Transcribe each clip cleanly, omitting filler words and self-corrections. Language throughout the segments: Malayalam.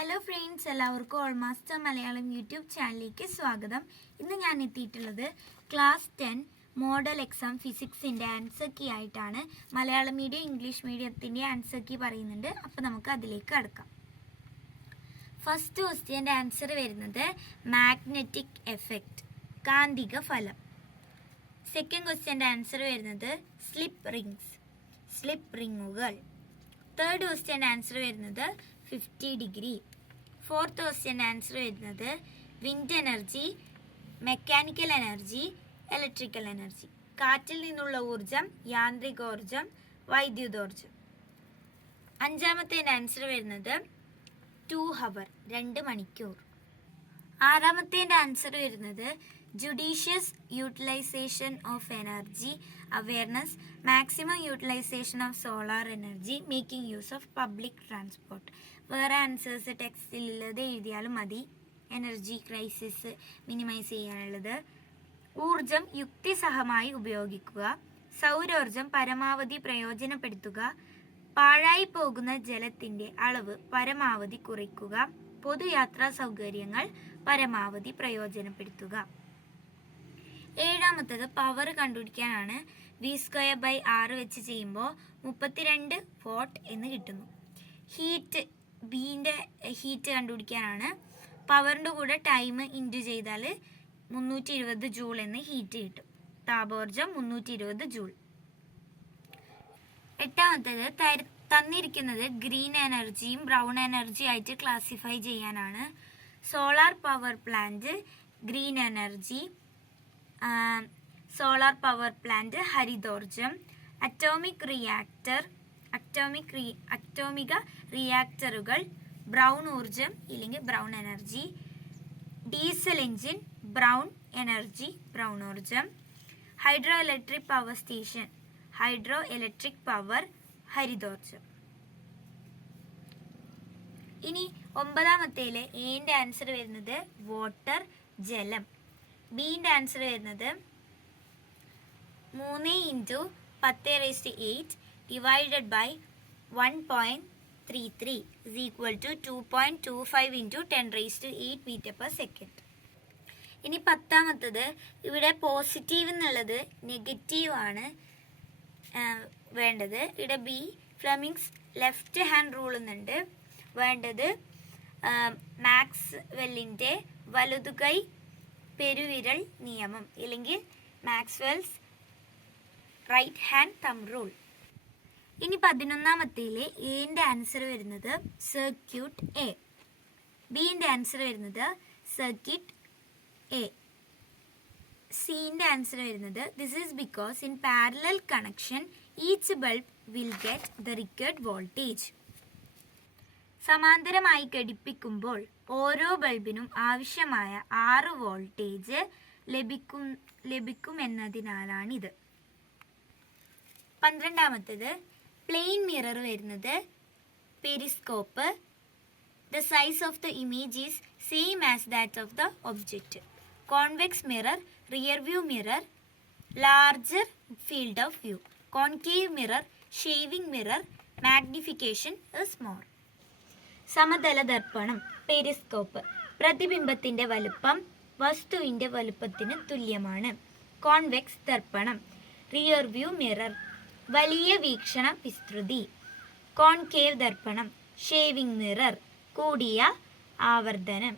ഹലോ ഫ്രണ്ട്സ്, എല്ലാവർക്കും ഓൾ മാസ്റ്റർ മലയാളം യൂട്യൂബ് ചാനലിലേക്ക് സ്വാഗതം. ഇന്ന് ഞാൻ എത്തിയിട്ടുള്ളത് ക്ലാസ് 10 മോഡൽ എക്സാം ഫിസിക്സിൻ്റെ ആൻസർ കീ ആയിട്ടാണ്. മലയാളം മീഡിയം ഇംഗ്ലീഷ് മീഡിയത്തിൻ്റെ ആൻസർ കീ പറയുന്നുണ്ട്. അപ്പോൾ നമുക്ക് അതിലേക്ക് കടക്കാം. ഫസ്റ്റ് ക്വസ്റ്റ്യൻ്റെ ആൻസർ വരുന്നത് മാഗ്നറ്റിക് എഫക്റ്റ്, കാന്തിക ഫലം. സെക്കൻഡ് ക്വസ്റ്റ്യൻ്റെ ആൻസർ വരുന്നത് സ്ലിപ്പ് റിങ്സ്, സ്ലിപ്പ് റിങ്ങുകൾ. തേർഡ് ക്വസ്റ്റ്യൻ്റെ ആൻസർ വരുന്നത് 50 ഡിഗ്രി. ഫോർത്ത് ക്വസ്റ്റ്യൻ്റെ ആൻസർ വരുന്നത് wind energy, mechanical energy, electrical energy. കാറ്റിൽ നിന്നുള്ള ഊർജം, യാന്ത്രികോർജം, വൈദ്യുതോർജം. അഞ്ചാമത്തേൻ്റെ ആൻസർ വരുന്നത് 2 ഹവർ, 2 മണിക്കൂർ. ആറാമത്തേൻ്റെ ആൻസർ വരുന്നത് judicious utilisation of energy awareness, maximum utilisation of solar energy, making use of public transport. വേറെ ആൻസേഴ്സ് ടെക്സ്റ്റിലുള്ളത് എഴുതിയാലും മതി. എനർജി ക്രൈസിസ് മിനിമൈസ് ചെയ്യാനുള്ളത്. ഊർജം യുക്തിസഹമായി ഉപയോഗിക്കുക, സൗരോർജം പരമാവധി പ്രയോജനപ്പെടുത്തുക, പാഴായി പോകുന്ന ജലത്തിൻ്റെ അളവ് പരമാവധി കുറയ്ക്കുക, പൊതുയാത്രാ സൗകര്യങ്ങൾ പരമാവധി പ്രയോജനപ്പെടുത്തുക. ഏഴാമത്തത് പവർ കണ്ടുപിടിക്കാനാണ്. V²/R വെച്ച് ചെയ്യുമ്പോൾ 32 വാട്ട് എന്ന് കിട്ടുന്നു. Heat, ബീൻ്റെ heat കണ്ടുപിടിക്കാനാണ്. പവറിൻ്റെ കൂടെ ടൈം ഇൻറ്റു ചെയ്താൽ 320 ജൂൾ എന്ന് ഹീറ്റ് കിട്ടും. താപോർജം 320 ജൂൾ. എട്ടാമത്തത് തന്നിരിക്കുന്നത് ഗ്രീൻ എനർജിയും ബ്രൗൺ എനർജി ആയിട്ട് ക്ലാസിഫൈ ചെയ്യാനാണ്. Solar power plant green energy, solar power plant ഹരിതോർജം, അറ്റോമിക റിയാക്ടറുകൾ ബ്രൗൺ ഊർജം ഇല്ലെങ്കിൽ brown energy, diesel engine brown energy, brown ഊർജം, hydroelectric power station hydroelectric power ഹരിതോർജം. ഇനി ഒമ്പതാമത്തേല് എന്റെ ആൻസർ വരുന്നത് വാട്ടർ, ജലം. ബിന്റെ ആൻസർ വരുന്നത് 3 × 10⁸ divided by 1.33 is equal to 2.25 × 10⁸ meter per second. ഇനി പത്താമത്തത്, ഇവിടെ പോസിറ്റീവ് എന്നുള്ളത് നെഗറ്റീവ് ആണ് വേണ്ടത്. ഇവിടെ B Fleming's left hand rule എന്നുണ്ട് വേണ്ടത്. മാക്സ്വെല്ലിൻ്റെ വലതുകൈ പെരുവിരൽ നിയമം ഇല്ലെങ്കിൽ Maxwell's right hand thumb rule. ഇനി 11ാമത്തേല് എന്റെ ആൻസർ വരുന്നത് സർക്യൂട്ട് എ, ബിന്റെ ആൻസർ വരുന്നത് സർക്യൂട്ട് എ, സിന്റെ ആൻസർ വരുന്നത് this is because in parallel connection each bulb will get the required voltage. സമാന്തരമായി ഘടിപ്പിക്കുമ്പോൾ ഓരോ ബൾബിനും ആവശ്യമായ 6 വോൾട്ടേജ് ലഭിക്കുമെന്നതിനാലാണിത്. 12ാമത്തേത് പ്ലെയിൻ മിറർ വരുന്നത് periscope. The size of the image is same as that of the object. Convex mirror, rear view mirror, larger field of view. Concave mirror, shaving mirror, magnification is more. സമതല ദർപ്പണം പെരിസ്കോപ്പ്. പ്രതിബിംബത്തിന്റെ വലുപ്പം വസ്തുവിന്റെ വലുപ്പത്തിന് തുല്യമാണ്. കോൺവെക്സ് ദർപ്പണം റിയർ വ്യൂ മിറർ, വലിയ വീക്ഷണ വിസ്തൃതി. കോൺകേവ് ദർപ്പണം ഷേവിംഗ് മിറർ, കൂടിയ ആവർത്തനം.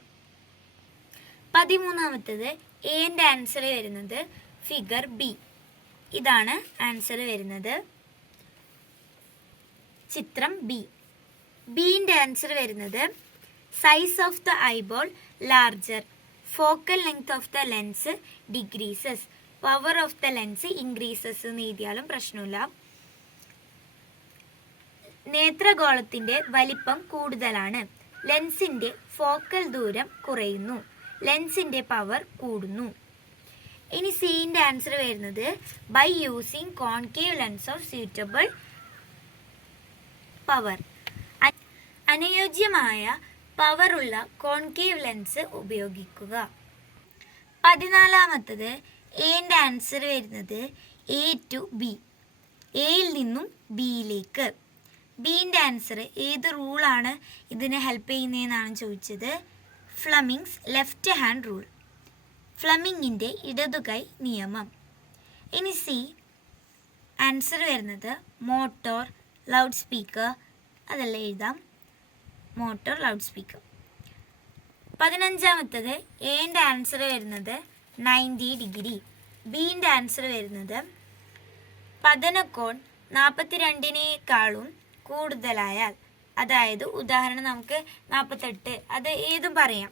13ാമത്തേത് എന്റെ ആൻസർ വരുന്നത് ഫിഗർ ബി. ഇതാണ് ആൻസർ വരുന്നത്, ചിത്രം ബി. ബിന്റെ ആൻസർ വരുന്നത് size of the eyeball larger, focal length of the lens decreases, power of the lens increases എന്ന് എഴുതിയാലും പ്രശ്നമില്ല. നേത്രഗോളത്തിന്റെ വലിപ്പം കൂടുതലാണ്, ലെൻസിന്റെ ഫോക്കൽ ദൂരം കുറയുന്നു, ലെൻസിന്റെ പവർ കൂടുന്നു. ഇനി സിന്റെ ആൻസർ വരുന്നത് by using concave lens of suitable power. അനുയോജ്യമായ പവറുള്ള കോൺകേവ് ലെൻസ് ഉപയോഗിക്കുക. 14ാമത്തേത് എന്റെ ആൻസർ വരുന്നത് A to B, എയിൽ നിന്നും ബിയിലേക്ക്. ബീൻ്റെ ആൻസർ ഏത് റൂളാണ് ഇതിനെ ഹെൽപ്പ് ചെയ്യുന്നതെന്നാണ് ചോദിച്ചത്. ഫ്ലെമിങ്സ് ലെഫ്റ്റ് ഹാൻഡ് റൂൾ, ഫ്ലെമിങ്ങിൻ്റെ ഇടതുകൈ നിയമം. ഇനി സി ആൻസർ വരുന്നത് മോട്ടോർ ലൗഡ് സ്പീക്കർ, അതെല്ലാം എഴുതാം, മോട്ടോർ ലൗഡ് സ്പീക്കർ. 15ാമത്തത് എൻ്റെ ആൻസർ വരുന്നത് 90 ഡിഗ്രി, ബീൻ്റെ ആൻസർ വരുന്നത് പതനകോൺ 42-നേക്കാളും കൂടുതലായാൽ, അതായത് ഉദാഹരണം നമുക്ക് 48, അത് ഏതും പറയാം.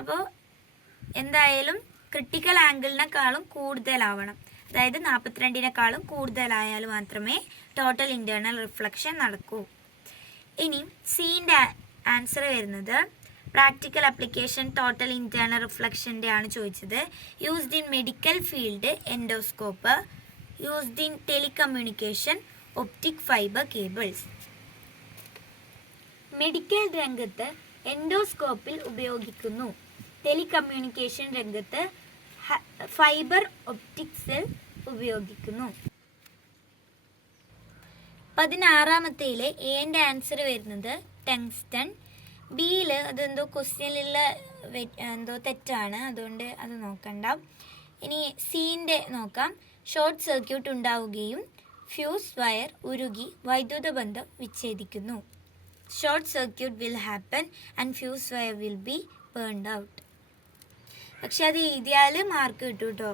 അപ്പോൾ എന്തായാലും ക്രിട്ടിക്കൽ ആംഗിളിനേക്കാളും കൂടുതലാവണം, അതായത് 42-നേക്കാളും കൂടുതലായാൽ മാത്രമേ ടോട്ടൽ ഇൻറ്റേർണൽ റിഫ്ലക്ഷൻ നടക്കൂ. ഇനി സീൻ്റെ ആൻസർ വരുന്നത് പ്രാക്ടിക്കൽ ആപ്ലിക്കേഷൻ ടോട്ടൽ ഇൻറ്റേർണൽ റിഫ്ലക്ഷൻ്റെ ആണ് ചോദിച്ചത്. Used in medical field endoscope, used in telecommunication optic fibre cables. Medical രംഗത്ത് എൻഡോസ്കോപ്പിൽ ഉപയോഗിക്കുന്നു, ടെലികമ്മ്യൂണിക്കേഷൻ രംഗത്ത് ഫൈബർ ഒപ്റ്റിക്സിൽ ഉപയോഗിക്കുന്നു. 16ാമത്തേല് എൻ്റെ ആൻസർ വരുന്നത് ടങ്സ്റ്റൺ, ബിയിൽ അതെന്തോ ക്വസ്റ്റ്യനിലുള്ള എന്തോ തെറ്റാണ്, അതുകൊണ്ട് അത് നോക്കണ്ട. ഇനി സീൻ്റെ നോക്കാം. ഷോർട്ട് സർക്യൂട്ട് ഉണ്ടാവുകയും ഫ്യൂസ് വയർ ഉരുകി വൈദ്യുത ബന്ധം വിച്ഛേദിക്കുന്നു. Short circuit will happen and fuse wire will be burned out. പക്ഷെ അത് എഴുതിയാൽ മാർക്ക് കിട്ടും കേട്ടോ.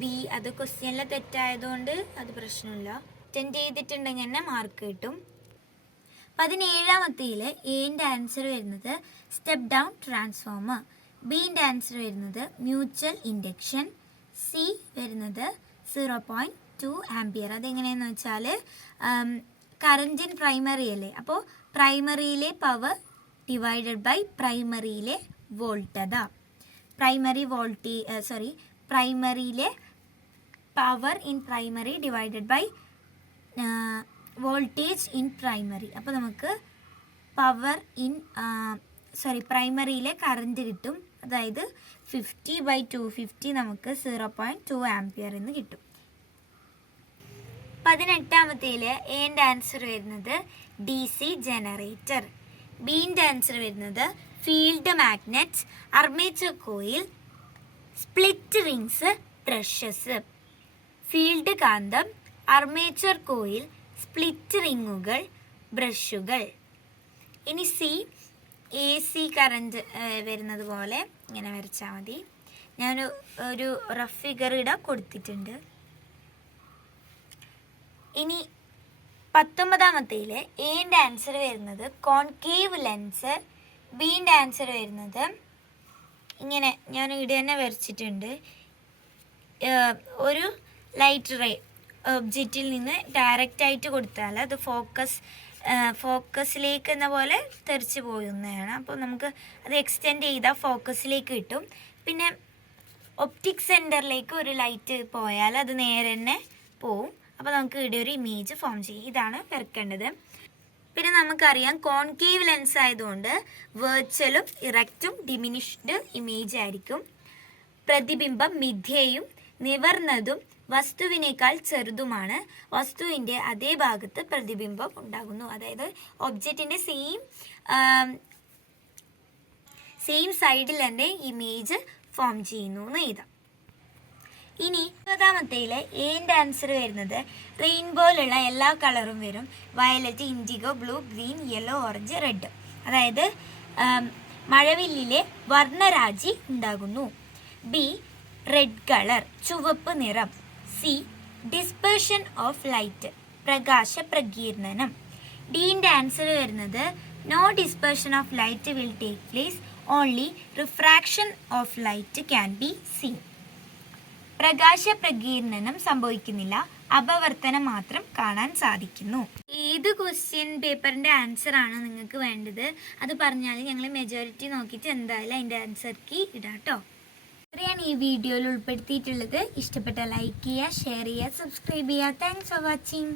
ബി അത് ക്വസ്റ്റ്യനിലെ തെറ്റായതുകൊണ്ട് അത് പ്രശ്നമില്ല, അറ്റൻഡ് ചെയ്തിട്ടുണ്ടെങ്കിൽ തന്നെ മാർക്ക് കിട്ടും. 17ാമത്തേല് എൻ്റെ ആൻസർ വരുന്നത് സ്റ്റെപ്പ് ഡൗൺ ട്രാൻസ്ഫോമർ, ബീൻ്റെ ആൻസർ വരുന്നത് മ്യൂച്വൽ ഇൻഡക്ഷൻ, സി വരുന്നത് 0.2 ആംപിയർ. അതെങ്ങനെയാണെന്ന് വെച്ചാൽ കറണ്ട് ഇൻ പ്രൈമറി അല്ലേ, അപ്പോൾ പ്രൈമറിയിലെ പവർ ഡിവൈഡഡ് ബൈ പ്രൈമറിയിലെ വോൾട്ടത, പ്രൈമറിയിലെ power in primary divided by voltage in primary. അപ്പോൾ നമുക്ക് പവർ ഇൻ പ്രൈമറിയിലെ കറണ്ട് കിട്ടും, അതായത് 50/250 നമുക്ക് 0.2 ആംപിയർ എന്ന് കിട്ടും. 18ാമത്തേല് എൻ്റെ ആൻസർ വരുന്നത് DC ജനറേറ്റർ, ബീൻ്റെ ആൻസർ വരുന്നത് field magnets, armature coil, split rings, brushes. Field കാന്തം, അർമേച്ചർ കോയിൽ, സ്പ്ലിറ്റ് റിങ്ങുകൾ, ബ്രഷുകൾ. ഇനി സി AC കറണ്ട് വരുന്നത് പോലെ ഇങ്ങനെ വരച്ചാൽ മതി. ഞാൻ ഒരു റഫ് ഫിഗർ ഇവിടെ കൊടുത്തിട്ടുണ്ട്. ഇനി 19ാമത്തേല് എൻ്റെ ആൻസർ വരുന്നത് കോൺകേവ് ലെൻസ്, ബീൻ്റെ ആൻസർ വരുന്നത് ഇങ്ങനെ ഞാൻ ഇവിടെ തന്നെ വരച്ചിട്ടുണ്ട്. ഒരു ലൈറ്റ് റേ ഒബ്ജക്റ്റിൽ നിന്ന് ഡയറക്റ്റായിട്ട് കൊടുത്താൽ അത് ഫോക്കസിലേക്ക് എന്ന പോലെ തെറിച്ച് പോകുന്നതാണ്. അപ്പോൾ നമുക്ക് അത് എക്സ്റ്റെൻഡ് ചെയ്താൽ ഫോക്കസിലേക്ക് കിട്ടും. പിന്നെ ഒപ്റ്റിക് സെൻറ്ററിലേക്ക് ഒരു ലൈറ്റ് പോയാൽ അത് നേരെ തന്നെ പോവും. അപ്പോൾ നമുക്ക് ഇവിടെ ഒരു ഇമേജ് ഫോം ചെയ്യും. ഇതാണ് വരക്കേണ്ടത്. പിന്നെ നമുക്കറിയാം കോൺകേവ് ലെൻസ് ആയതുകൊണ്ട് വെർച്വലും ഇറക്റ്റും ഡിമിനിഷ്ഡ് ഇമേജ് ആയിരിക്കും. പ്രതിബിംബം മിഥ്യയും നിവർന്നതും വസ്തുവിനേക്കാൾ ചെറുതുമാണ്. വസ്തുവിൻ്റെ അതേ ഭാഗത്ത് പ്രതിബിംബം ഉണ്ടാകുന്നു, അതായത് ഒബ്ജക്റ്റിൻ്റെ സെയിം സൈഡിൽ തന്നെ ഇമേജ് ഫോം ചെയ്യുന്നു എന്ന് എഴുതാം. ഇനി 20ാമത്തേല് എൻ്റെ ആൻസർ വരുന്നത് റെയിൻബോയിലുള്ള എല്ലാ കളറും വരും. Violet, IndiGo, blue, green, yellow, orange, red. അതായത് മഴവില്ലിലെ വർണ്ണരാജി ഉണ്ടാകുന്നു. ബി റെഡ് കളർ, ചുവപ്പ് നിറം. സി ഡിസ്പേർഷൻ ഓഫ് ലൈറ്റ്, പ്രകാശ പ്രകീർണനം. ഡീൻ്റെ ആൻസർ വരുന്നത് no dispersion of light will take place, only refraction of light can be seen. പ്രകാശ പ്രകീർണനം സംഭവിക്കുന്നില്ല, അപവർത്തനം മാത്രം കാണാൻ സാധിക്കുന്നു. ഏത് ക്വസ്റ്റ്യൻ പേപ്പറിൻ്റെ ആൻസർ ആണ് നിങ്ങൾക്ക് വേണ്ടത് അത് പറഞ്ഞാൽ ഞങ്ങൾ മെജോറിറ്റി നോക്കിയിട്ട് എന്തായാലും അതിൻ്റെ ആൻസർ കീ ഇടാം കേട്ടോ. ഇത്രയാണ് ഈ വീഡിയോയിൽ ഉൾപ്പെടുത്തിയിട്ടുള്ളത്. ഇഷ്ടപ്പെട്ട ലൈക്ക് ചെയ്യുക, ഷെയർ ചെയ്യുക, സബ്സ്ക്രൈബ് ചെയ്യുക. Thanks for watching.